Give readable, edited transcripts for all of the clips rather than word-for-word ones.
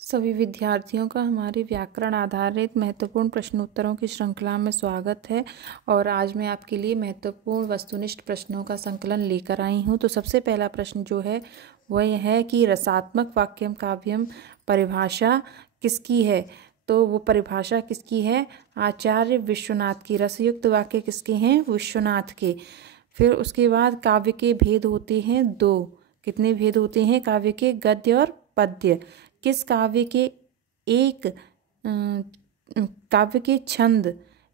सभी विद्यार्थियों का हमारी व्याकरण आधारित महत्वपूर्ण प्रश्नोत्तरों की श्रृंखला में स्वागत है। और आज मैं आपके लिए महत्वपूर्ण वस्तुनिष्ठ प्रश्नों का संकलन लेकर आई हूँ। तो सबसे पहला प्रश्न जो है वह यह है कि रसात्मक वाक्यम काव्यम परिभाषा किसकी है। तो वो परिभाषा किसकी है? आचार्य विश्वनाथ की। रसयुक्त वाक्य किसके हैं? विश्वनाथ के। फिर उसके बाद काव्य के भेद होते हैं दो। कितने भेद होते हैं काव्य के? गद्य और पद्य। किस काव्य के एक काव्य के छंद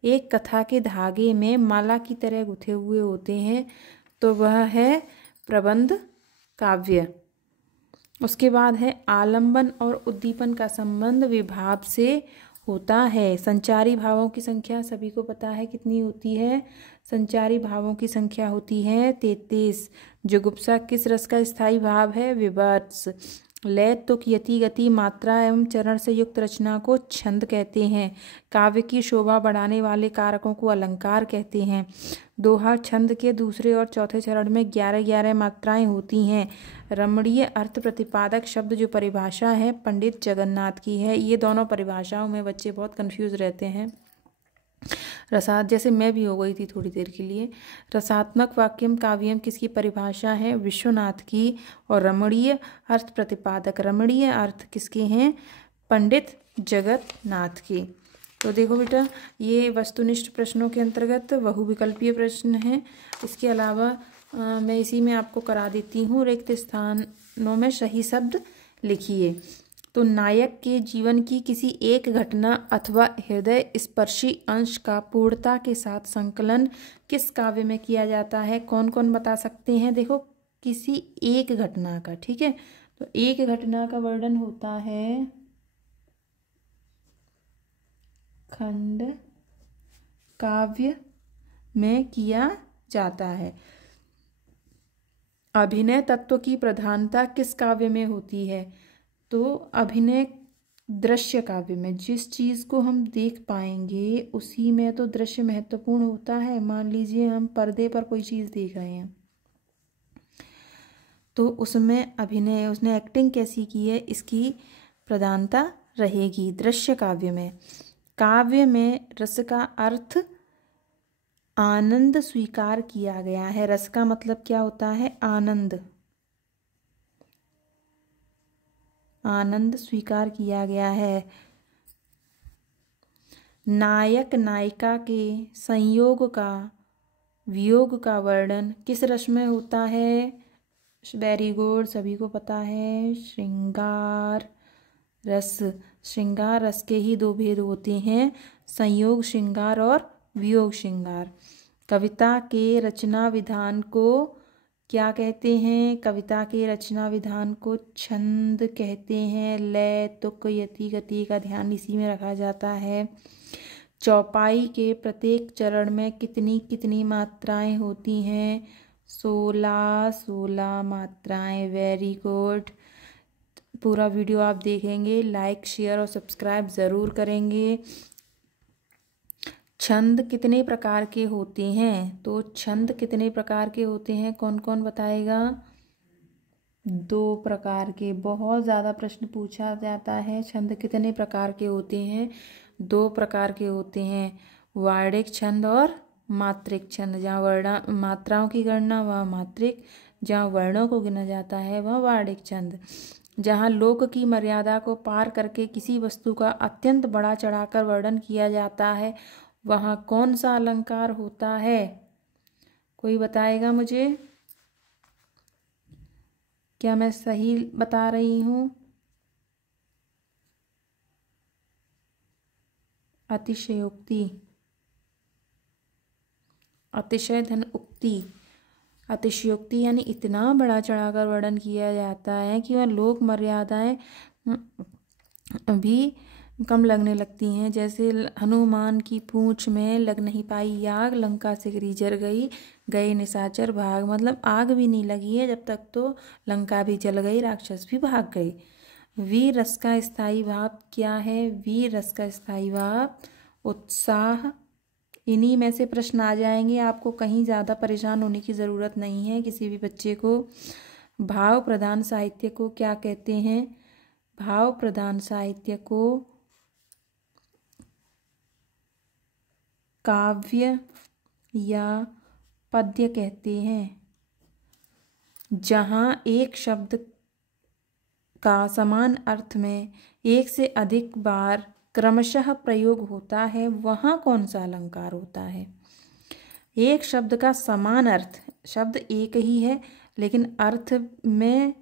एक कथा के धागे में माला की तरह गुथे हुए होते हैं? तो वह है प्रबंध काव्य। उसके बाद है आलंबन और उद्दीपन का संबंध विभाव से होता है। संचारी भावों की संख्या सभी को पता है कितनी होती है? संचारी भावों की संख्या होती है 33। जुगुप्सा किस रस का स्थायी भाव है? विभत्स। लय, तुक, यति, गति, मात्रा एवं चरण से युक्त रचना को छंद कहते हैं। काव्य की शोभा बढ़ाने वाले कारकों को अलंकार कहते हैं। दोहा छंद के दूसरे और चौथे चरण में 11-11 मात्राएं होती हैं। रमणीय अर्थ प्रतिपादक शब्द जो परिभाषा है पंडित जगन्नाथ की है। ये दोनों परिभाषाओं में बच्चे बहुत कंफ्यूज रहते हैं। जैसे मैं भी हो गई थी थोड़ी देर के लिए। रसात्मक वाक्यम काव्यम किसकी परिभाषा है? विश्वनाथ की। और रमणीय अर्थ प्रतिपादक, रमणीय अर्थ किसके हैं? पंडित जगन्नाथ की। तो देखो बेटा, ये वस्तुनिष्ठ प्रश्नों के अंतर्गत बहुविकल्पीय प्रश्न हैं। इसके अलावा मैं इसी में आपको करा देती हूँ, रिक्त स्थानों में सही शब्द लिखिए। तो नायक के जीवन की किसी एक घटना अथवा हृदय स्पर्शी अंश का पूर्णता के साथ संकलन किस काव्य में किया जाता है? कौन कौन बता सकते हैं? देखो, किसी एक घटना का, ठीक है। तो एक घटना का वर्णन होता है खंड काव्य में किया जाता है। अभिनय तत्व की प्रधानता किस काव्य में होती है? तो अभिनय दृश्य काव्य में। जिस चीज को हम देख पाएंगे उसी में तो दृश्य महत्वपूर्ण होता है। मान लीजिए हम पर्दे पर कोई चीज देख रहे हैं तो उसमें अभिनय, उसने एक्टिंग कैसी की है, इसकी प्रधानता रहेगी दृश्य काव्य में। काव्य में रस का अर्थ आनंद स्वीकार किया गया है। रस का मतलब क्या होता है? आनंद। आनंद स्वीकार किया गया है। नायक नायिका के संयोग का, वियोग का वर्णन किस रस में होता है? वेरी गुड, सभी को पता है, श्रृंगार रस। श्रृंगार रस के ही दो भेद होते हैं, संयोग श्रृंगार और वियोग श्रृंगार। कविता के रचना विधान को क्या कहते हैं? कविता के रचना विधान को छंद कहते हैं। लय, तुक, यति, गति का ध्यान इसी में रखा जाता है। चौपाई के प्रत्येक चरण में कितनी कितनी मात्राएं होती हैं? 16 मात्राएं। Very good. पूरा वीडियो आप देखेंगे, लाइक, शेयर और सब्सक्राइब ज़रूर करेंगे। छंद कितने प्रकार के होते हैं? तो छंद कितने प्रकार के होते हैं? कौन कौन बताएगा? 2 प्रकार के। बहुत ज़्यादा प्रश्न पूछा जाता है। छंद कितने प्रकार के होते हैं? 2 प्रकार के होते हैं, वार्णिक छंद और मात्रिक छंद। जहाँ मात्राओं की गणना वह मात्रिक, जहाँ वर्णों को गिना जाता है वह वार्णिक छंद। जहाँ लोक की मर्यादा को पार करके किसी वस्तु का अत्यंत बड़ा चढ़ाकर वर्णन किया जाता है वहाँ कौन सा अलंकार होता है? कोई बताएगा मुझे? क्या मैं सही बता रही हूँ? अतिशयोक्ति, अतिशय धन उक्ति। अतिशयोक्ति यानी इतना बड़ा चढ़ाकर वर्णन किया जाता है कि वह लोक मर्यादाएं भी कम लगने लगती हैं। जैसे हनुमान की पूंछ में लग नहीं पाई आग, लंका से गिरी जर गई, गए निशाचर भाग। मतलब आग भी नहीं लगी है जब तक तो लंका भी जल गई, राक्षस भी भाग गए। वीर रस का स्थायी भाव क्या है? वीर रस का स्थायी भाव उत्साह। इन्हीं में से प्रश्न आ जाएंगे, आपको कहीं ज़्यादा परेशान होने की ज़रूरत नहीं है किसी भी बच्चे को। भाव प्रधान साहित्य को क्या कहते हैं? भाव प्रधान साहित्य को काव्य या पद्य कहते हैं। जहाँ एक शब्द का समान अर्थ में एक से अधिक बार क्रमशः प्रयोग होता है वहाँ कौन सा अलंकार होता है। एक शब्द का समान अर्थ, शब्द एक ही है लेकिन अर्थ में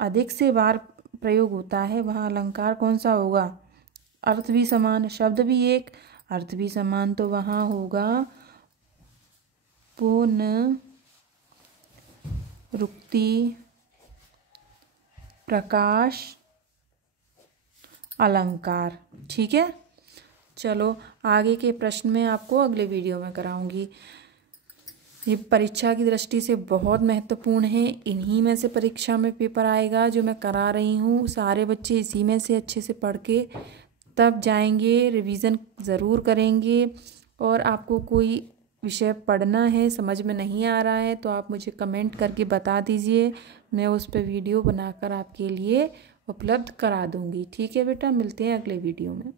अधिक से बार प्रयोग होता है, वहाँ अलंकार कौन सा होगा। अर्थ भी समान, शब्द भी एक, अर्थ भी समान, तो वहाँ होगा पुनरुक्ति प्रकाश अलंकार। ठीक है, चलो आगे के प्रश्न में आपको अगले वीडियो में कराऊंगी। ये परीक्षा की दृष्टि से बहुत महत्वपूर्ण है, इन्हीं में से परीक्षा में पेपर आएगा जो मैं करा रही हूँ। सारे बच्चे इसी में से अच्छे से पढ़ के तब जाएंगे, रिवीजन ज़रूर करेंगे। और आपको कोई विषय पढ़ना है, समझ में नहीं आ रहा है, तो आप मुझे कमेंट करके बता दीजिए, मैं उस पर वीडियो बनाकर आपके लिए उपलब्ध करा दूँगी। ठीक है बेटा, मिलते हैं अगले वीडियो में।